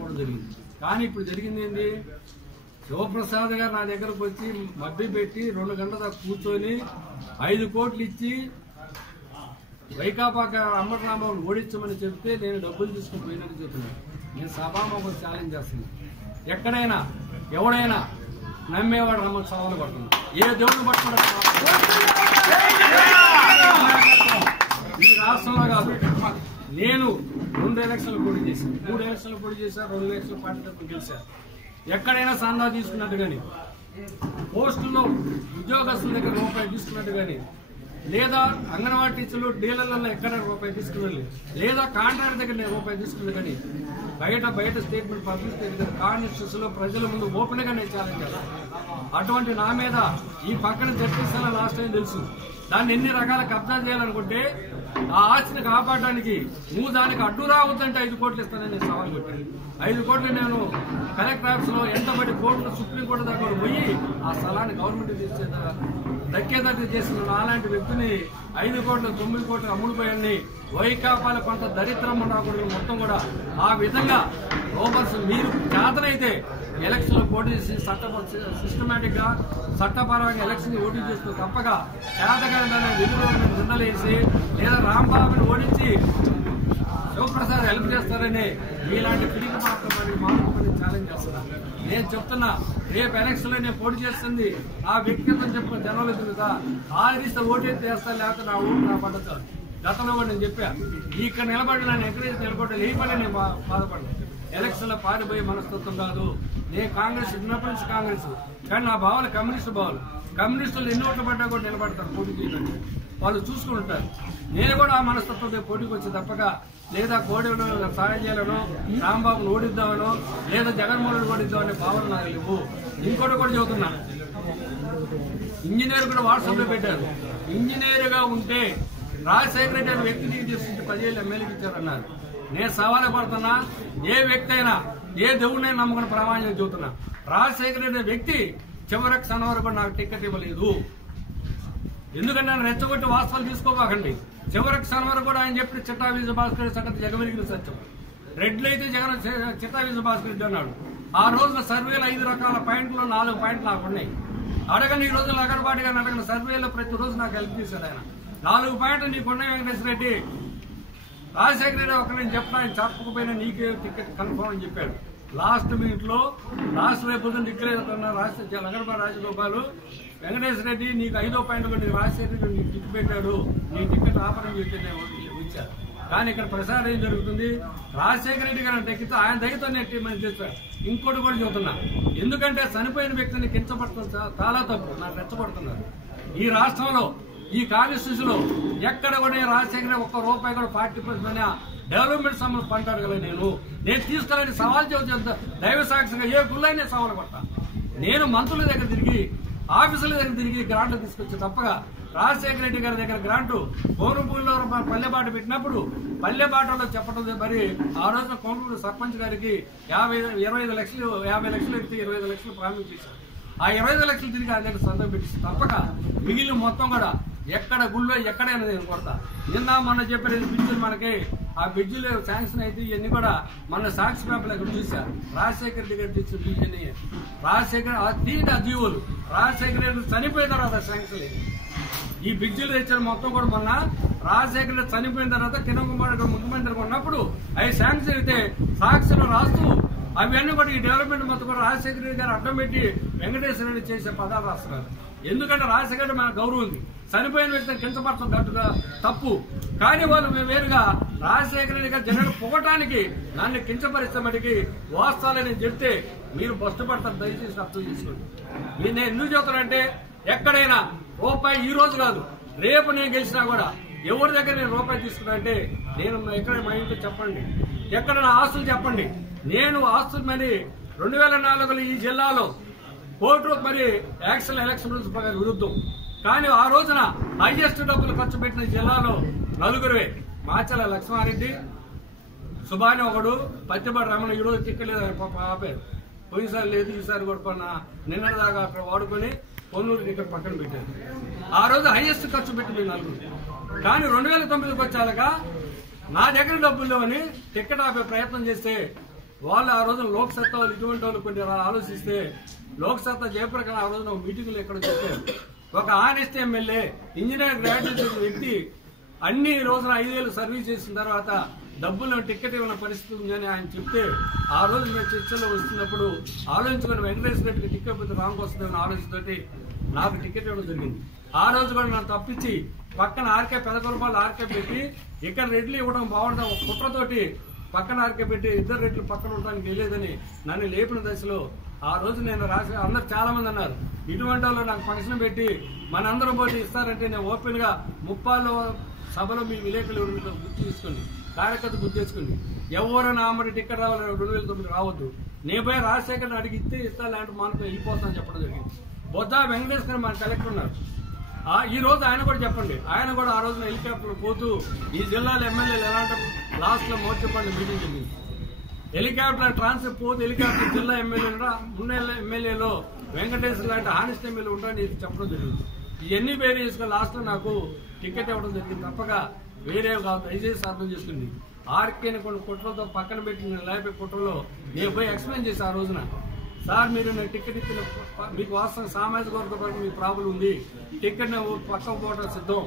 చెప్పుకోవడం జరిగింది. కానీ ఇప్పుడు జరిగింది ఏంటి శివప్రసాద్ గారు నా దగ్గరకు వచ్చి మబ్బి పెట్టి రెండు గంటల దాకా కూర్చొని ఐదు కోట్లు ఇచ్చి వైకాపా అమ్మరామని ఓడించమని చెప్తే నేను డబ్బులు తీసుకుని పోయినట్టు చెప్తున్నాను నేను సభాముఖం ఛాలెంజ్ చేస్తున్నాను ఎక్కడైనా ఎవడైనా నమ్మేవాడు రమ్మని సవాలు పడుతున్నాను ఏ దేవుడిని పట్టుకోవడం నేను రెండు ఎలక్షన్లు పోటీ చేశాను. మూడు ఎలక్షన్లు పోటీ చేశాను రెండు ఎలక్షన్లు పార్టీ తరఫున గెలిచాను. ఎక్కడైనా సాందా తీసుకున్నట్టు కానీ పోస్టుల్లో ఉద్యోగస్తుల దగ్గర రూపాయి తీసుకున్నట్టు కానీ లేదా అంగన్వాడీ టీచర్లు డీలర్లలో ఎక్కడ రూపాయి తీసుకువెళ్ళి లేదా. కాంట్రాక్ట్ దగ్గర రూపాయి తీసుకుని కానీ బయట బయట స్టేట్మెంట్ పబ్లిక్ దగ్గర కాన్స్టిట్యూన్స్లో ప్రజల ముందు ఓపెన్గా నేను ఛాలెంజ్ అటువంటి నా మీద ఈ పక్కన చర్చిస్తానని లాస్ట్ టైం తెలుసు. దాన్ని ఎన్ని రకాల కబ్జా చేయాలనుకుంటే ఆ ఆస్తిని కాపాడడానికి నువ్వు దానికి అడ్డు రావద్దంటే ఐదు కోట్లు ఇస్తానని నేను సవాల్ కొట్టాను ఐదు కోట్లు నేను కలెక్టర్ ఆఫీస్లో ఎంతమంది కోర్టులో సుప్రీంకోర్టు దాకా పోయి ఆ స్థలాన్ని గవర్నమెంట్ తీసేదా దక్కేదట్టు చేసిన నాలాంటి వ్యక్తిని ఐదు కోట్లు తొమ్మిది కోట్లు అమ్ముడుపోయాన్ని వైకాపాల కొంత దరిద్రం ఉండకూడదు మొత్తం కూడా ఆ విధంగా రోబర్స్ మీరు చేతనైతే ఎలక్షన్లో పోటీ చేసి చట్ట సిస్టమేటిక్గా చట్టపరంగా ఎలక్షన్ ఓటీ చేస్తూ తప్పగా చేతగా దాన్ని నిధులు నిందలేసి లేదా రాంబాబుని ఓడించి శివప్రసాద్ హెల్ప్ చేస్తారని మీలాంటి పిడికి మాత్రం మరి మాట్లాడుకుని ఛాలెంజ్ చేస్తున్నా. నేను చెప్తున్నా రేపు ఎలక్షన్లో నేను పోటీ చేస్తుంది ఆ వ్యక్తిగతం చెప్పిన కదా ఆ ఆదరిస్తే ఓటేసి చేస్తా లేకపోతే నా ఓటు నా పడ్డతా గతంలో కూడా నేను చెప్పాను ఇక్కడ నిలబడి నన్ను ఎంకరేజ్ నిలబడ్డా ఏ పని నేను బా- ఎలక్షన్ల పారిపోయే మనస్తత్వం కాదు. నేను కాంగ్రెస్ ఉన్నప్పటి నుంచి కాంగ్రెస్. కానీ నా భావాలు కమ్యూనిస్ట్ భావాలు కమ్యూనిస్టులు ఎన్ని ఓట్లు పడ్డా కూడా నిలబడతారు పోటీ వాళ్ళు వాళ్ళు చూసుకుంటారు నేను కూడా ఆ మనస్తత్వంతో పోటీకి వచ్చి తప్పక లేదా కోడెలో సాయం చేయాలనో రాంబాబును ఓడిద్దామనో లేదా జగన్మోహన్ రెడ్డి ఓడిద్దామనే భావన నాకు లేవు. ఇంకోటి కూడా చెబుతున్నా. ఇంజనీర్ కూడా వాట్సాప్లో పెట్టారు. ఇంజనీర్గా ఉంటే రాజశేఖర రెడ్డి అనే వ్యక్తిని తీసుకుంటే పదివేలు ఎమ్మెల్యేకి ఇచ్చారన్నారు. నేను సవాలు పడుతున్నా ఏ వ్యక్తి అయినా ఏ దేవుడినైనా నమ్ముకుని ప్రమాణం చెబుతున్నా. రాజశేఖర్ అనే వ్యక్తి చివరికి క్షణం వరకు నాకు టికెట్ ఇవ్వలేదు. ఎందుకంటే ఆయన రెచ్చగొట్టి వాస్తవాలు తీసుకోబాకండి. చివరికి క్షణం వరకు కూడా ఆయన చెప్పిన చిట్టా విజయ భాస్కర్ సంగతి జగమెరిగిన సత్యం. రెడ్లు అయితే జగన్ చిట్టా విజయ భాస్కర్ రెడ్డి అన్నాడు. ఆ రోజున సర్వేలు ఐదు రకాల పాయింట్లు నాలుగు పాయింట్లు నాకు ఉన్నాయి. అడగని ఈ రోజు లగడబాటుగా అడగని సర్వేలో ప్రతిరోజు నాకు హెల్ప్ చేశారు ఆయన. నాలుగు పాయింట్లు నీకున్నాయి వెంకటేశ్వర రెడ్డి. రాజశేఖర రెడ్డి ఒక నేను చెప్పిన? ఆయన చెప్పకపోయినా నీకే టికెట్ కన్ఫర్మ్ అని చెప్పాడు. లాస్ట్ మినిట్లో లాస్ట్ రేపు డిక్లేర్ రాష్ట్ర నగరపాల రాజగోపాల్ వెంకటేశ్వర రెడ్డి నీకు ఐదో పాయింట్ కూడా రాజశేఖర రెడ్డి నీకు టికెట్ పెట్టాడు. నీ టికెట్ ఆపరం చెప్పి నేను ఇచ్చారు కానీ ఇక్కడ ప్రసారం ఏం జరుగుతుంది? రాజశేఖర రెడ్డి గారిని తగ్గితే ఆయన దగ్గరతో నెట్టి చేస్తారు ఇంకోటి కూడా చెబుతున్నా. ఎందుకంటే చనిపోయిన వ్యక్తిని కించపడటం చాలా తప్పు. నాకు రెచ్చబడుతున్నారు ఈ రాష్ట్రంలో ఈ కాన్స్టిట్యూషన్ ఎక్కడ కూడా రాజశేఖర ఒక్క రూపాయి కూడా పార్టీ ప్రశ్న డెవలప్మెంట్ సంబంధం పంటాడు కదా నేను. నేను తీసుకెళ్ళని సవాల్ చెబుతా దైవ సాక్షిగా ఏ గుళ్ళైనా సవాల్ కొడతా నేను మంత్రుల దగ్గర తిరిగి ఆఫీసుల దగ్గర తిరిగి గ్రాంట్లు తీసుకొచ్చి తప్పగా రాజశేఖర రెడ్డి గారి దగ్గర గ్రాంటు కోరుపూడిలో పల్లెబాట పెట్టినప్పుడు పల్లెబాటలో చెప్పడం మరి ఆ రోజున కోరుపూడి సర్పంచ్ గారికి యాభై ఇరవై ఐదు లక్షలు యాభై లక్షలు ఎత్తి ఇరవై ఐదు లక్షలు ప్రామిస్ చేశారు. ఆ ఇరవై ఐదు లక్షలు తిరిగి ఆయన దగ్గర సంతకం పెట్టి తప్పక మిగిలిన మొత్తం కూడా ఎక్కడ గుళ్ళో ఎక్కడైనా నేను కొడతా. నిన్న మొన్న చెప్పిన బ్రిడ్జిలు మనకి ఆ బ్రిడ్జిలు శాంక్షన్ అయితే ఇవన్నీ కూడా మన సాక్షి పేపర్లు అక్కడ చూసా. రాజశేఖర్ రెడ్డి గారు తెచ్చిన బ్రిడ్జిని రాజశేఖర్ ఆ తీట జీవులు. రాజశేఖర రెడ్డి చనిపోయిన తర్వాత శాంక్షన్ ఈ బ్రిడ్జిలు తెచ్చిన మొత్తం కూడా మొన్న రాజశేఖర రెడ్డి చనిపోయిన తర్వాత కిరణ్ కుమార్ ముఖ్యమంత్రి ఉన్నప్పుడు అవి శాంక్షన్ అయితే సాక్షులు రాస్తూ అవన్నీ కూడా ఈ డెవలప్మెంట్ మొత్తం కూడా రాజశేఖర రెడ్డి గారు అడ్డం పెట్టి వెంకటేశ్వర రెడ్డి చేసే పదాలు రాస్తున్నారు. ఎందుకంటే రాజశేఖర మన గౌరవం ఉంది. చనిపోయిన వ్యక్తిని కించపరచడం తప్పు. కానీ వాళ్ళు వేరుగా రాజశేఖర రెడ్డి గారు జగన్ పొగటానికి దాన్ని కించపరిస్తే వాస్తవాలు నేను చెప్తే మీరు బస్సు పడతారు దయచేసి అర్థం చేసుకోండి. మీరు నేను ఎందుకు చెబుతానంటే ఎక్కడైనా రూపాయి ఈ రోజు కాదు రేపు నేను గెలిచినా కూడా ఎవరి దగ్గర నేను రూపాయి తీసుకున్నా అంటే నేను ఎక్కడ మా ఇంట్లో చెప్పండి. ఎక్కడ నా ఆస్తులు చెప్పండి. నేను ఆస్తులు మరి రెండు వేల నాలుగులో ఈ జిల్లాలో కోర్టు మరి యాక్షన్ ఎలక్షన్ రూల్స్ విరుద్ధం. కానీ ఆ రోజున హైయెస్ట్ డబ్బులు ఖర్చు పెట్టిన జిల్లాలో నలుగురే మాచల లక్ష్మారెడ్డి సుభాని ఒకడు పత్తిపాటి రమణ ఈరోజు తిక్కలేదు ఆయన ఆపారు. పోయినసారి లేదు ఈసారి కూడా నిన్న దాకా అక్కడ వాడుకొని పొన్నూరు ఇక్కడ పక్కన పెట్టారు. ఆ రోజు హైయెస్ట్ ఖర్చు పెట్టింది నలుగురు. కానీ రెండు వేల తొమ్మిదికి వచ్చాక నా దగ్గర డబ్బులు లేవని టికెట్ ఆపే ప్రయత్నం చేస్తే వాళ్ళు ఆ రోజున లోక్ సత్తా వాళ్ళు ఇటువంటి వాళ్ళు కొన్ని ఆలోచిస్తే లోక్ సత్తా జయప్రకాష్ ఆ రోజున మీటింగ్లు ఎక్కడ చెప్పారు? ఒక ఆనెస్ట్ ఎమ్మెల్యే ఇంజనీర్ గ్రాడ్యుయేట్ చేసిన వ్యక్తి అన్ని రోజున ఐదేళ్ళు సర్వీస్ చేసిన తర్వాత డబ్బులు టికెట్ ఇవ్వని పరిస్థితి ఉందని ఆయన చెప్తే ఆ రోజు మేము చర్చలో వస్తున్నప్పుడు ఆలోచించుకుని వెంకటేశ్వర రెడ్డికి టికెట్ పోతే రాంగ్ వస్తుందని ఆలోచనతోటి నాకు టికెట్ ఇవ్వడం జరిగింది. ఆ రోజు కూడా నన్ను తప్పించి పక్కన ఆర్కే పెదకొరపాలు ఆర్కే పెట్టి ఇక్కడ రెడ్లు ఇవ్వడం బాగుంటుంది ఒక కుట్రతోటి పక్కన ఆర్కే పెట్టి ఇద్దరు రెట్లు పక్కన ఉండడానికి వెళ్ళేదని నన్ను లేపిన దశలో ఆ రోజు నేను రాసి అందరు చాలా మంది అన్నారు. ఇటువంటి వాళ్ళు నాకు ఫంక్షన్ పెట్టి మనందరం పోటీ ఇస్తారంటే నేను ఓపెన్గా ముప్పాల్లో సభలో మీ విలేకరులు గుర్తు తీసుకోండి కార్యకర్త గుర్తు చేసుకోండి. ఎవరైనా ఆమె టిక్కెట్ రావాలి రెండు వేల తొమ్మిది రావద్దు. నేను పోయి రాజశేఖర్ అడిగి ఇస్తే ఇస్తా లేదంటే మనకు వెళ్ళిపోతాను చెప్పడం జరిగింది. బొద్దా వెంకటేశ్వర మన కలెక్టర్ ఉన్నారు. ఈ రోజు ఆయన కూడా చెప్పండి. ఆయన కూడా ఆ రోజున హెలికాప్టర్ పోతూ ఈ జిల్లాలో ఎమ్మెల్యేలు ఎలాంటి లాస్ట్లో మోర్చపల్లి మీటింగ్ జరిగింది హెలికాప్టర్ ట్రాన్స్ఫర్ పోతే హెలికాప్టర్ జిల్లా ఎమ్మెల్యే ఉన్న ఎమ్మెల్యేలో వెంకటేశ్వర లాంటి హానెస్ట్ ఎమ్మెల్యే ఉంటారని చెప్పడం జరిగింది. ఇవన్నీ వేరే చేసుకుని లాస్ట్లో నాకు టికెట్ ఇవ్వడం జరిగింది. తప్పక వేరే కాదు దయచేసి అర్థం చేసుకుంది. ఆర్కేని కొన్ని కుట్రలతో పక్కన పెట్టిన లేపే కుట్రలో నేను పోయి ఎక్స్ప్లెయిన్ చేసి ఆ రోజున. సార్ మీరు నేను టికెట్ ఇచ్చిన మీకు వాస్తవం సామాజిక వర్గ పరంగా మీ ప్రాబ్లం ఉంది. టికెట్ పక్కకు పోవడం సిద్ధం.